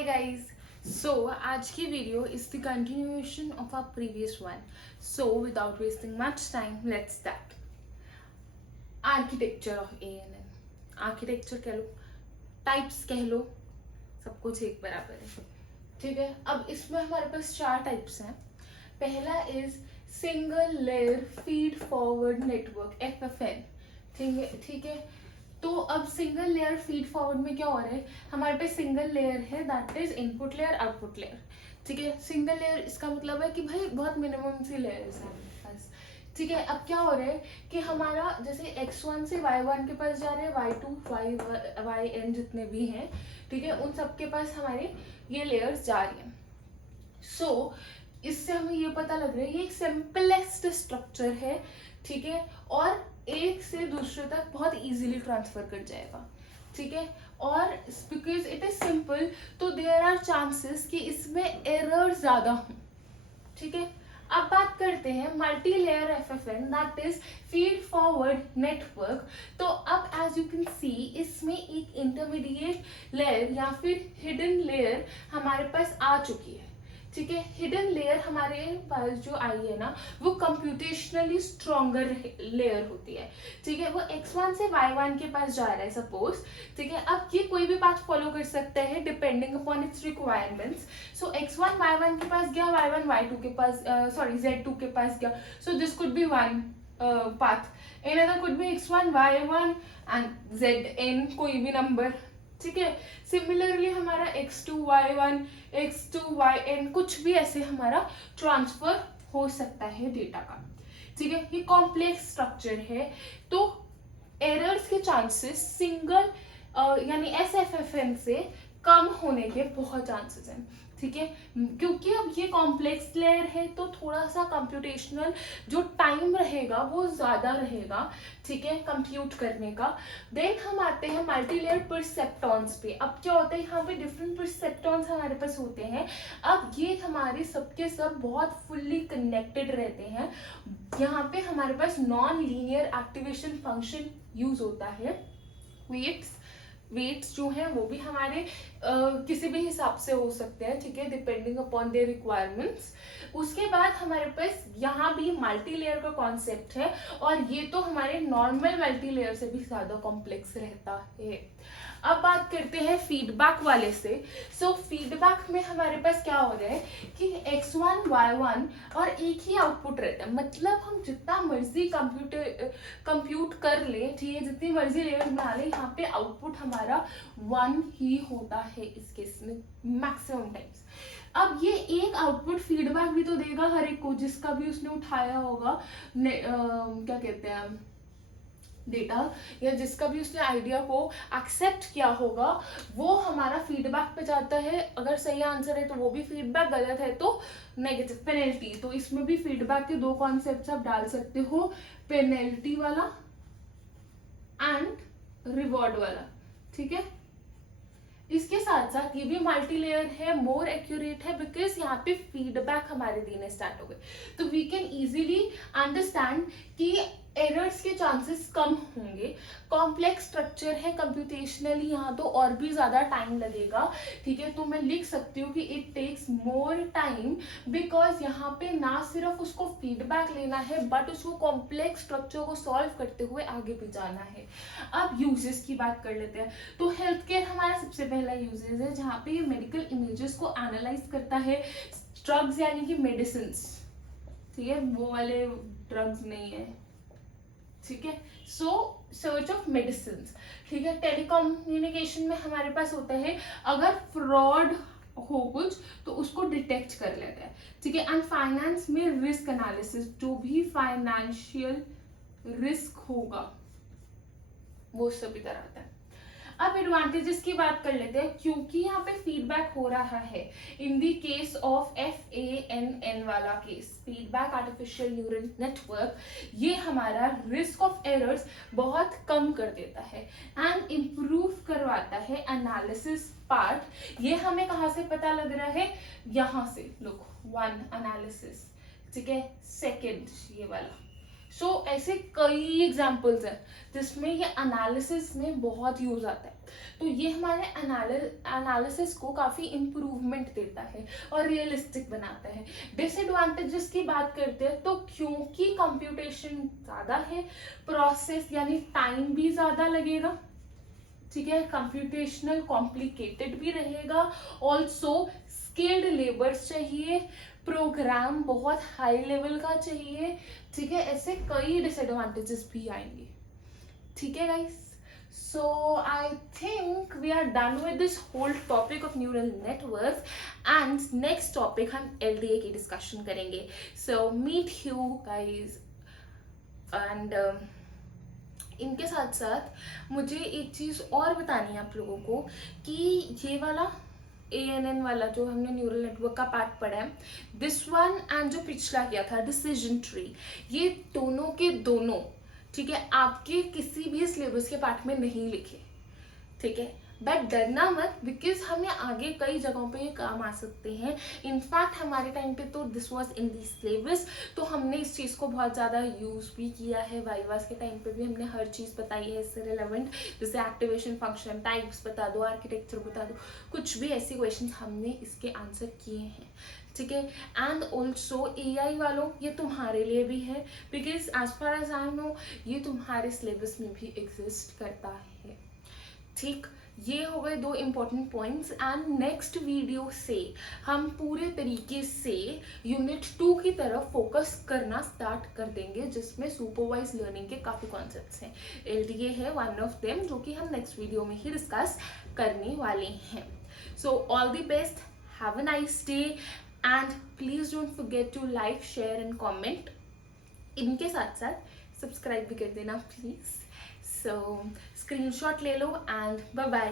Hi guys. So आज की video is the continuation of our previous one. So without wasting much time, let's start. Architecture of ANN. Architecture कह लो, types कह लो, सब कुछ एक बराबर है. ठीक है. अब इसमें हमारे पास 4 टाइप्स हैं. पहला is single layer feed forward network FFN. ठीक है. तो अब सिंगल लेयर फीड फॉरवर्ड में क्या हो रहा है, हमारे पास सिंगल लेयर है, that is input layer output layer. ठीक है. सिंगल लेयर इसका मतलब है कि भाई बहुत मिनिमम सी लेयर्स है हमारे पास. ठीक है. अब क्या हो रहा है कि हमारा जैसे x1 से y1 के पास जा रहे हैं, y2 yn जितने भी हैं, ठीक है, उन सब के पास हमारे ये लेयर्स जा रही हैं. सो इससे हमें ये पता लग रहा है ये एक सिंपलेस्ट स्ट्रक्चर है. ठीक है. और एक से दूसरे तक बहुत इजीली ट्रांसफर कर जाएगा. ठीक है. और बिकॉज इट इज सिंपल तो देयर आर चांसेस कि इसमें एरर ज्यादा हो. ठीक है. अब बात करते हैं multi layer FFN, that is feed forward network. तो अब एज यू कैन सी इसमें एक इंटरमीडिएट लेयर या फिर हिडन लेयर हमारे पास आ चुकी है. ठीक है. हिडन लेयर हमारे पास जो आई है ना, वो कंप्यूटेशनली स्ट्रॉन्गर लेयर होती है. ठीक है. वो x1 से y1 के पास जा रहा है सपोज. ठीक है. अब ये कोई भी पाथ फॉलो कर सकता है डिपेंडिंग अपॉन इट्स रिक्वायरमेंट्स. सो x1 y1 के पास गया, y1 y2 के पास z2 के पास गया. So this could be one path. another could be x1 y1 and zn कोई भी नंबर. ठीक है. सिमिलरली हमारा x2 y1 x2 yn कुछ भी ऐसे हमारा ट्रांसफर हो सकता है डेटा का. ठीक है. ये कॉम्प्लेक्स स्ट्रक्चर है तो एरर्स के चांसेस सिंगल यानी SFFN से कम होने के बहुत चांसेस हैं. ठीक है. क्योंकि अब ये कॉम्प्लेक्स लेयर है तो थोड़ा सा कंप्यूटेशनल जो टाइम रहेगा वो ज्यादा रहेगा. ठीक है. कंप्यूट करने का. देन हम आते हैं मल्टी लेयर परसेप्टॉन्स पे. अब क्या होता है, यहाँ पे डिफरेंट परसेप्टॉन्स हमारे पास होते हैं. अब ये हमारे सबके सब बहुत फुल्ली कनेक्टेड रहते हैं. यहाँ पे हमारे पास non linear activation function use होता है. वेट्स जो हैं वो भी हमारे किसी भी हिसाब से हो सकते हैं. ठीक है. Depending upon their requirements. उसके बाद हमारे पास यहाँ भी मल्टी लेयर का कॉन्सेप्ट है और ये तो हमारे नॉर्मल मल्टी लेयर से भी ज्यादा कॉम्प्लेक्स रहता है. अब बात करते हैं फीडबैक वाले से. सो फीडबैक में हमारे पास क्या हो रहा है कि x1 y1 और एक ही आउटपुट रहता है. मतलब हम जितना मर्जी कंप्यूट कर ले, ठीक है, जितनी मर्जी लेयर बना ले, यहाँ पे आउटपुट हमारा 1 ही होता है इस केस में मैक्सिमम टाइम्स. अब ये एक आउटपुट फीडबैक भी तो देगा हर एक को जिसका भी उसने उठाया होगा क्या कहते हैं डेटा, या जिसका भी उसने आइडिया को एक्सेप्ट किया होगा वो हमारा फीडबैक पे जाता है. अगर सही आंसर है तो वो भी फीडबैक, गलत है तो नेगेटिव पेनल्टी. तो इसमें भी फीडबैक के 2 कॉन्सेप्ट्स आप डाल सकते हो, पेनल्टी वाला एंड रिवॉर्ड वाला. ठीक है. इसके साथ साथ ये भी मल्टी लेयर है, मोर एक्यूरेट है बिकॉज यहाँ पे फीडबैक हमारे देने स्टार्ट हो गए. तो वी कैन इजीली अंडरस्टैंड कि एरर्स के चांसेस कम होंगे. कॉम्प्लेक्स स्ट्रक्चर है कंप्यूटेशनली, यहाँ तो और भी ज्यादा टाइम लगेगा. ठीक है. तो मैं लिख सकती हूँ कि it takes more time because यहाँ पे ना सिर्फ उसको फीडबैक लेना है बट उसको कॉम्प्लेक्स स्ट्रक्चर को सॉल्व करते हुए आगे भी जाना है. अब यूजेस की बात कर लेते हैं. तो हेल्थ केयर हमारा सबसे पहला यूजेस है जहाँ पे ये मेडिकल इमेजेस को एनालाइज करता है. ड्रग्स यानी कि मेडिसिन. ठीक है. वो वाले ड्रग्स नहीं है. ठीक है. सो सर्च ऑफ मेडिसिन. ठीक है. टेलीकम्युनिकेशन में हमारे पास होता है अगर फ्रॉड हो कुछ तो उसको डिटेक्ट कर लेता है. ठीक है. एंड फाइनेंस में रिस्क एनालिसिस, जो भी फाइनेंशियल रिस्क होगा वो सभी तरह आता है. अब एडवांटेजेस की बात कर लेते हैं. क्योंकि यहाँ पे फीडबैक हो रहा है in the case of FANN वाला case, feedback artificial neural network, ये हमारा रिस्क ऑफ एरर्स बहुत कम कर देता है एंड इम्प्रूव करवाता है एनालिसिस पार्ट. ये हमें कहाँ से पता लग रहा है, यहाँ से. Look, 1 analysis. ठीक है. 2nd ये वाला. सो ऐसे कई एग्जाम्पल्स हैं जिसमें ये एनालिसिस में बहुत यूज आता है। तो ये हमारे एनालिसिस को काफ़ी इम्प्रूवमेंट देता है और रियलिस्टिक बनाता है। डिसएडवांटेजेस की बात करते हैं तो क्योंकि कंप्यूटेशन ज़्यादा है, प्रोसेस यानी टाइम भी ज़्यादा लगेगा, ठीक है, कंप्यूटेशनल कॉम्प्लिकेटेड भी रहेगा, ऑल्सो स्किल्ड लेबर चाहिए, प्रोग्राम बहुत हाई लेवल का चाहिए, ठीक है, ऐसे कई डिसएडवांटेजेस भी आएंगे, ठीक है guys. So I think we are done with this whole topic of neural network and next topic हम एलडीए की डिस्कशन करेंगे। So meet you guys and इनके साथ साथ मुझे एक चीज़ और बतानी है आप लोगों को कि ये वाला ANN वाला जो हमने न्यूरल नेटवर्क का पार्ट पढ़ा है, दिस वन एंड जो पिछला किया था डिसीजन ट्री, ये दोनों के दोनों, ठीक है, आपके किसी भी सिलेबस के पार्ट में नहीं लिखे, ठीक है, बट डरना मत, बिकॉज हमें आगे कई जगहों पे ये काम आ सकते हैं। इनफैक्ट हमारे टाइम पे तो this was in the syllabus, तो हमने इस चीज़ को बहुत ज़्यादा यूज़ भी किया है। वाइवास के टाइम पे भी हमने हर चीज़ बताई है इससे रिलेवेंट, जैसे एक्टिवेशन फंक्शन, टाइप्स बता दो, आर्किटेक्चर बता दो, कुछ भी ऐसे क्वेश्चन हमने इसके आंसर किए हैं, ठीक है। एंड ऑल्सो AI वालों, ये तुम्हारे लिए भी है, because as far as I know ये तुम्हारे सिलेबस में भी एग्जिस्ट करता है, ठीक। ये हो गए दो important points and next video से हम पूरे तरीके से यूनिट 2 की तरफ फोकस करना स्टार्ट कर देंगे, जिसमें सुपरवाइज लर्निंग के काफ़ी कॉन्सेप्ट्स हैं। LDA है वन ऑफ देम, जो कि हम नेक्स्ट वीडियो में ही डिस्कस करने वाले हैं। So all the best, have a nice day and please don't forget to like, share and comment. इनके साथ साथ सब्सक्राइब भी कर देना प्लीज़। सो स्क्रीनशॉट ले लो एंड बाय बाय।